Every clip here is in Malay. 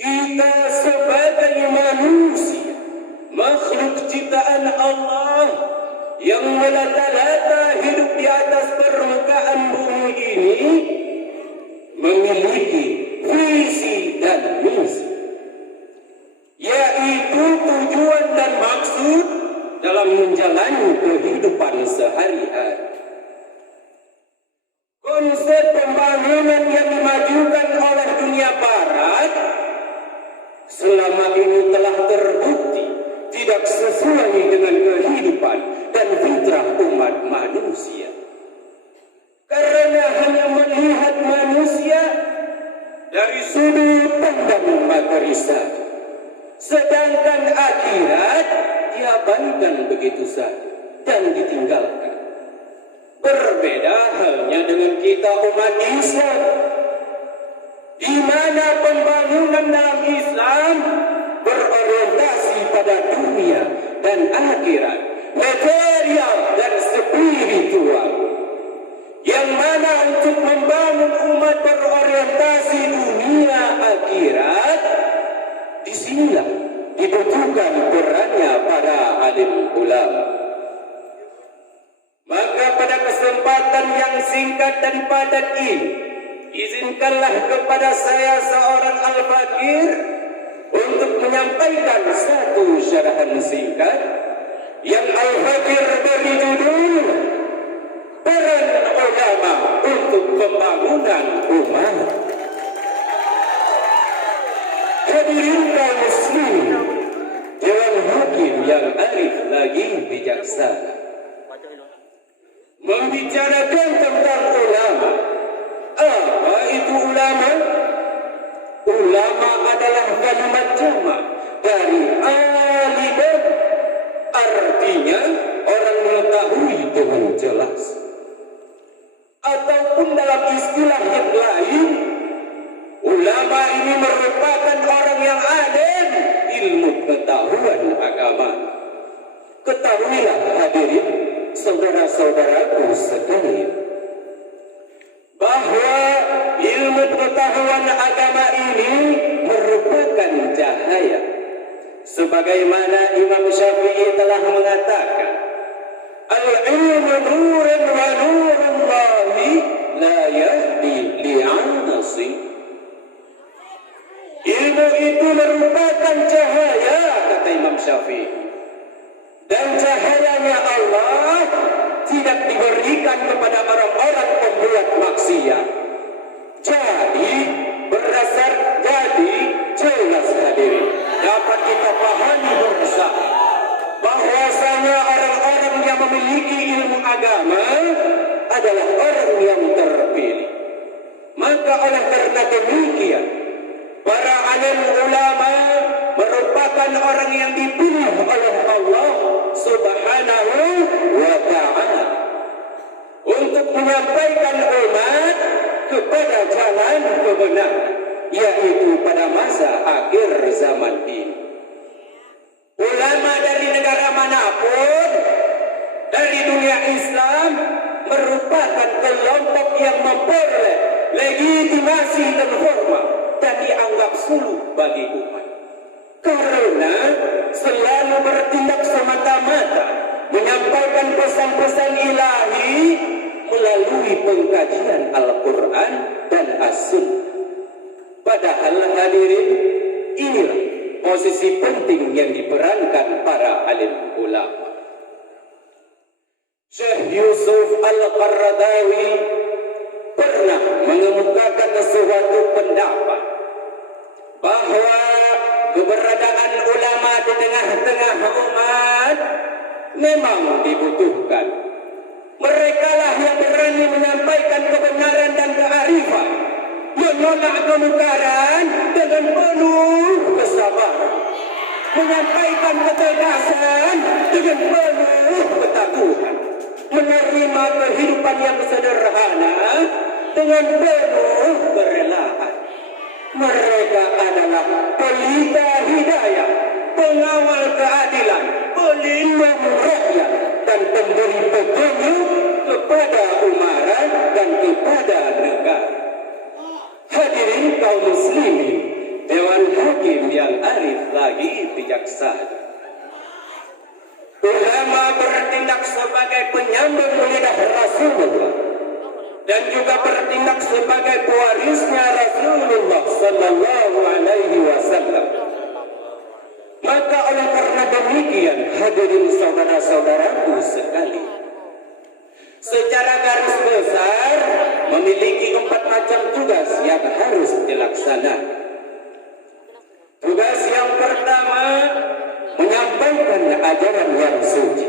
Kita sebagai manusia, makhluk ciptaan Allah yang melata-lata hidup di atas permukaan bumi ini, memiliki visi dan misi, yaitu tujuan dan maksud dalam menjalani kehidupan sehari-hari. Konsep pembangunan yang dimajukan oleh dunia barat selama ini telah terbukti tidak sesuai dengan kehidupan dan fitrah umat manusia. Karena hanya melihat manusia dari sudut pandang materi saja, sedangkan akhirat diabaikan begitu saja dan ditinggalkan. Berbeda halnya dengan kita umat Islam, di mana pembangunan dalam Islam berorientasi pada dunia dan akhirat, material dan spiritual. Yang mana untuk membangun umat berorientasi dunia akhirat, disinilah dibutuhkan perannya para alim ulama. Maka pada kesempatan yang singkat dan padat ini, izinkanlah kepada saya seorang al-fakir untuk menyampaikan satu syarahan singkat yang al-fakir beri judul Peran Ulama untuk Pembangunan Umat. Hadirin kaum muslimin, Dewan Hakim yang arif lagi bijaksana, membicarakan tentang ulama. Apa itu ulama? Ulama adalah kalimat jamak dari aliman, artinya orang mengetahui dengan jelas. Ataupun dalam istilah yang lain, ulama ini merupakan orang yang alim ilmu pengetahuan agama. Ketahuilah hadirin, saudara-saudaraku sekalian, bahwa ilmu pengetahuan agama ini merupakan cahaya. Sebagaimana Imam Syafi'i telah mengatakan, al-ilmu nurun wa nurullahi la yahdi li'anasi. Ilmu itu merupakan cahaya, kata Imam Syafi'i, dan cahayanya Allah tidak diberikan kepada orang-orang pembuat maksiat. Jadi jelas hadirin, dapat kita pahami bersama bahwasanya orang-orang yang memiliki ilmu agama adalah orang yang terpilih. Maka oleh karena demikian, para alim ulama merupakan orang yang dipilih oleh Allah Subhanahu wa ta'ala untuk menyampaikan umat kepada jalan kebenaran, yaitu pada masa akhir zaman ini. Ulama dari negara manapun dari dunia Islam merupakan kelompok yang memperoleh legitimasi dan hormat dan dianggap suluh bagi umat, karena selalu bertindak semata-mata menyampaikan pesan-pesan ilahi melalui pengkajian Al-Quran dan As-Sunnah. Padahal hadirin, inilah posisi penting yang diperankan para alim ulama. Syekh Yusuf Al-Qaradawi pernah mengemukakan suatu pendapat bahwa keberadaan ulama di tengah-tengah umat memang dibutuhkan. Merekalah yang berani menyampaikan kebenaran dan kearifan, menolak kemungkaran dengan penuh kesabaran, menyampaikan ketegasan dengan penuh ketakuhan, menerima kehidupan yang sederhana dengan penuh kerelaan. Mereka adalah pelita hidayah, pengawal keadilan, pelindung rakyat, dan pemberi petunjuk kepada umaran dan kepada negara. Hadirin kaum muslimin, Dewan Hakim yang arif lagi bijaksana. Ulama bertindak sebagai penyambung lidah Rasulullah dan juga bertindak sebagai pewarisnya Rasulullah sallallahu alaihi wasallam. Maka oleh karena demikian, hadirin saudara-saudaraku sekali, secara garis besar memiliki 4 macam tugas yang harus dilaksanakan. Tugas yang pertama, menyampaikan ajaran yang suci.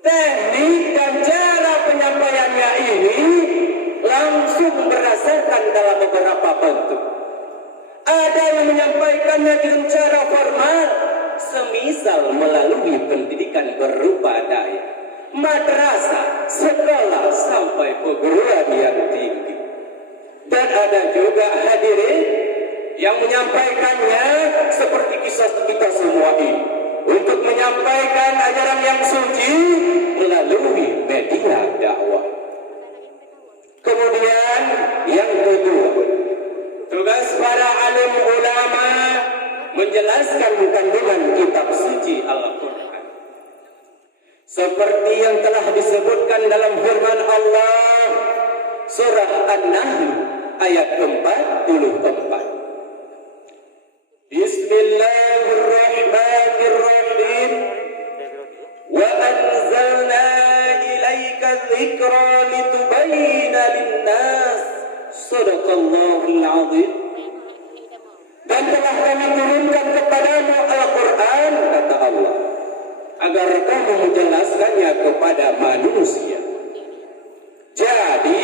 Teknik dan cara penyampaiannya ini langsung berdasarkan dalam beberapa bentuk. Ada yang menyampaikannya dengan cara formal, semisal melalui pendidikan berupa daya, madrasah, sekolah sampai perguruan yang tinggi. Dan ada juga hadirin yang menyampaikannya seperti kisah kita semua ini, untuk menyampaikan ajaran yang suci melalui media dakwah. Kemudian yang kedua, tugas para alim ulama menjelaskan kandungan kitab suci Al-Quran. Seperti yang telah disebutkan dalam firman Allah surah An-Nahl ayat 44. Bismillahirrahmanirrahim. Wa anzalna ilaika dzikra litubayyana lin-nas. Shadaqallahul 'adzim. Dan telah kami turunkan kepadamu Al-Quran, kata Allah, agar kamu menjelaskannya kepada manusia. Jadi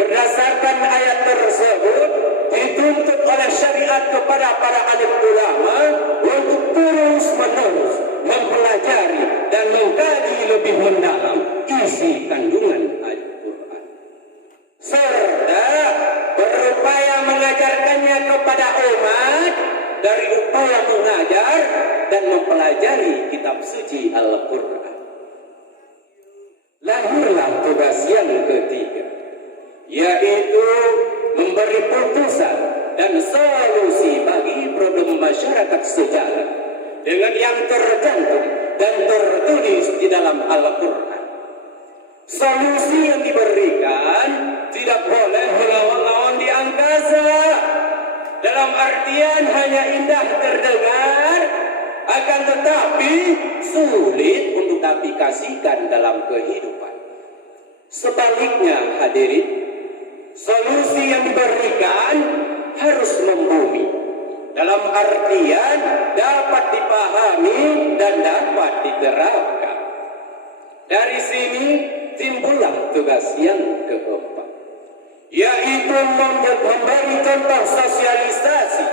berdasarkan ayat tersebut dituntut oleh syariat kepada para alim ulama untuk terus menerus mempelajari dan mengkaji lebih mendalam isi kandungan Al-Quran, serta berupaya mengajarkannya kepada umat dari upaya mengajar dan mempelajari kitab suci Al-Quran. Lahirlah tugas yang ketiga, yaitu memberi putusan dan solusi bagi problem masyarakat sejarah dengan yang tercantum dan tertulis di dalam Al-Quran. Solusi yang diberikan tidak boleh melawan-lawan di angkasa, dalam artian hanya indah terdengar, akan tetapi sulit untuk aplikasikan dalam kehidupan. Sebaliknya hadirin, solusi yang diberikan harus membumi, dalam artian dapat dipahami dan dapat diterapkan. Dari sini timbullah tugas yang keempat, yaitu memberi contoh sosialisasi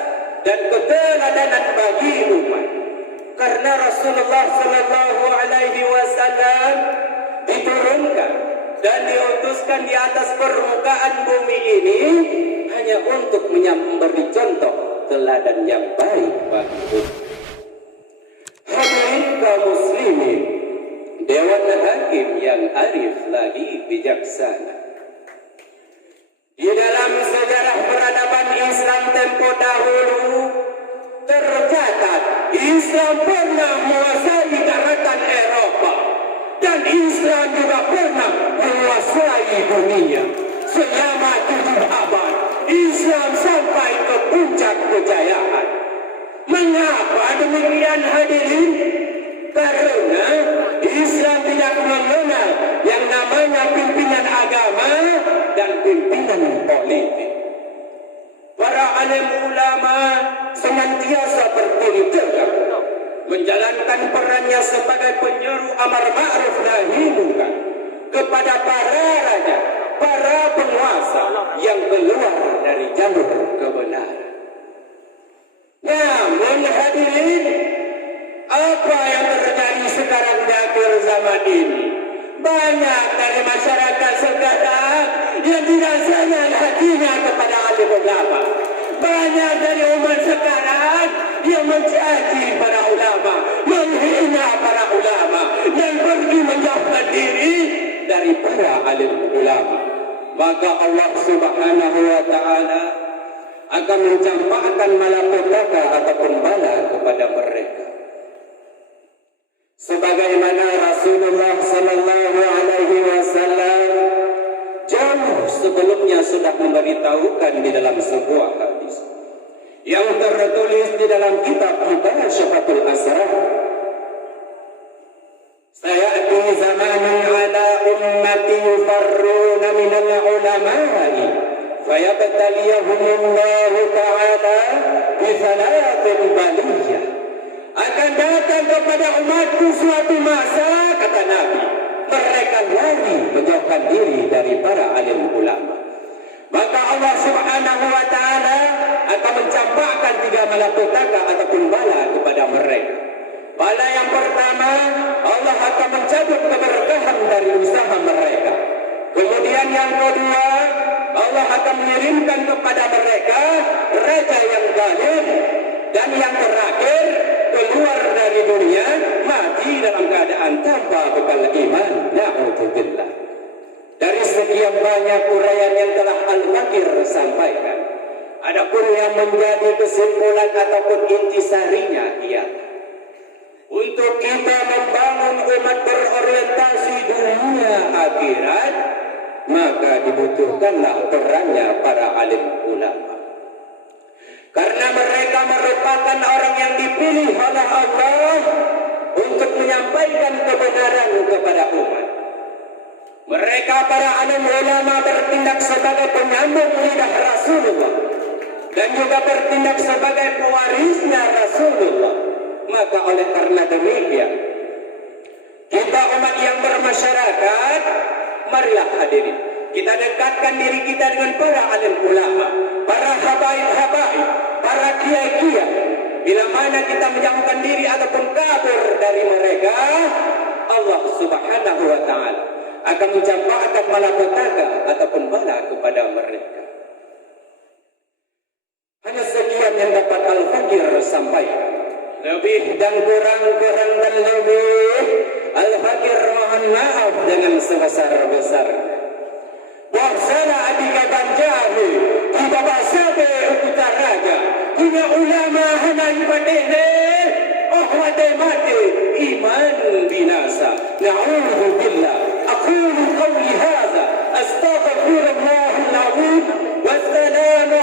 dan keteladanan bagi umat. Karena Rasulullah Sallallahu Alaihi Wasallam diturunkan dan diutuskan di atas permukaan bumi ini hanya untuk memberi contoh teladan yang baik bagi umat. Hadirin kaum muslimin, Dewan Hakim yang arif lagi bijaksana. Di dalam sejarah peradaban Islam tempo dahulu tercatat Islam pernah menguasai daratan Eropa dan Islam juga pernah menguasai dunia. Selama 7 abad Islam sampai ke puncak kejayaan. Mengapa demikian hadirin? Karena Islam tidak mengenal yang namanya pimpinan agama dan pimpinan politik. Para alim ulama senantiasa berdiri tegak menjalankan perannya sebagai penyeru amar ma'ruf nahi munkar kepada para raja, para penguasa yang keluar dari jalur kebenaran. Namun hadirin, apa yang terjadi sekarang di akhir zaman ini? Banyak dari masyarakat sekarang yang tidak senang hatinya kepada alim ulama. Banyak dari umat sekarang yang mencaci para ulama, menghina para ulama, dan pergi menjauhkan diri dari para alim ulama. Maka Allah Subhanahu wa Ta'ala akan mencampakkan malapetaka yang tertulis di dalam kitab Syafatul Asrar. Sayati zamanun ala ummati yufarruna minal ulama'i fayabtaliyahumullahu ta'ala bithalatin baliyah. Akan datang kepada umatku suatu masa, kata Nabi, mereka lari menjauhkan diri dari para alim ulama. Maka Allah Subhanahu wa ta'ala akan mencampakkan 3 malapetaka ataupun bala kepada mereka. Bala yang pertama, Allah akan mencabut keberkahan dari usaha mereka. Kemudian yang kedua, Allah akan mengirimkan kepada mereka raja yang zalim. Dan yang terakhir, keluar dari dunia mati dalam keadaan tanpa bekal iman. Na'udzubillah. Dari sekian banyak uraian yang telah Al-Fakir sampaikan, adapun yang menjadi kesimpulan ataupun intisarinya ialah untuk kita membangun umat berorientasi dunia akhirat, maka dibutuhkanlah perannya para alim ulama. Karena mereka merupakan orang yang dipilih oleh Allah untuk menyampaikan kebenaran kepada umat. Mereka para alim ulama bertindak sebagai penyambung lidah Rasulullah dan juga bertindak sebagai pewarisnya Rasulullah. Maka oleh karena demikian, kita umat yang bermasyarakat, marilah hadirin, kita dekatkan diri kita dengan para alim ulama, para habaib-habaib, para kiai-kiai. Bila mana kita menjauhkan diri ataupun kabur dari mereka, Allah Subhanahu wa ta'ala akan mencampakkan malapetaka ataupun bala kepada mereka. Hanya sekian yang dapat Al-Fakir sampaikan. Lebih dan kurang dan lebih, Al-Fakir mohon maaf dengan sebesar-besarnya. Waksana adika banjari kita basabe ukuta raja kuna ulama hanan patene ahwate mate iman binasa. Na'udzu billah. aqulu qawli hadha astaghfirullah al-azim wassalamu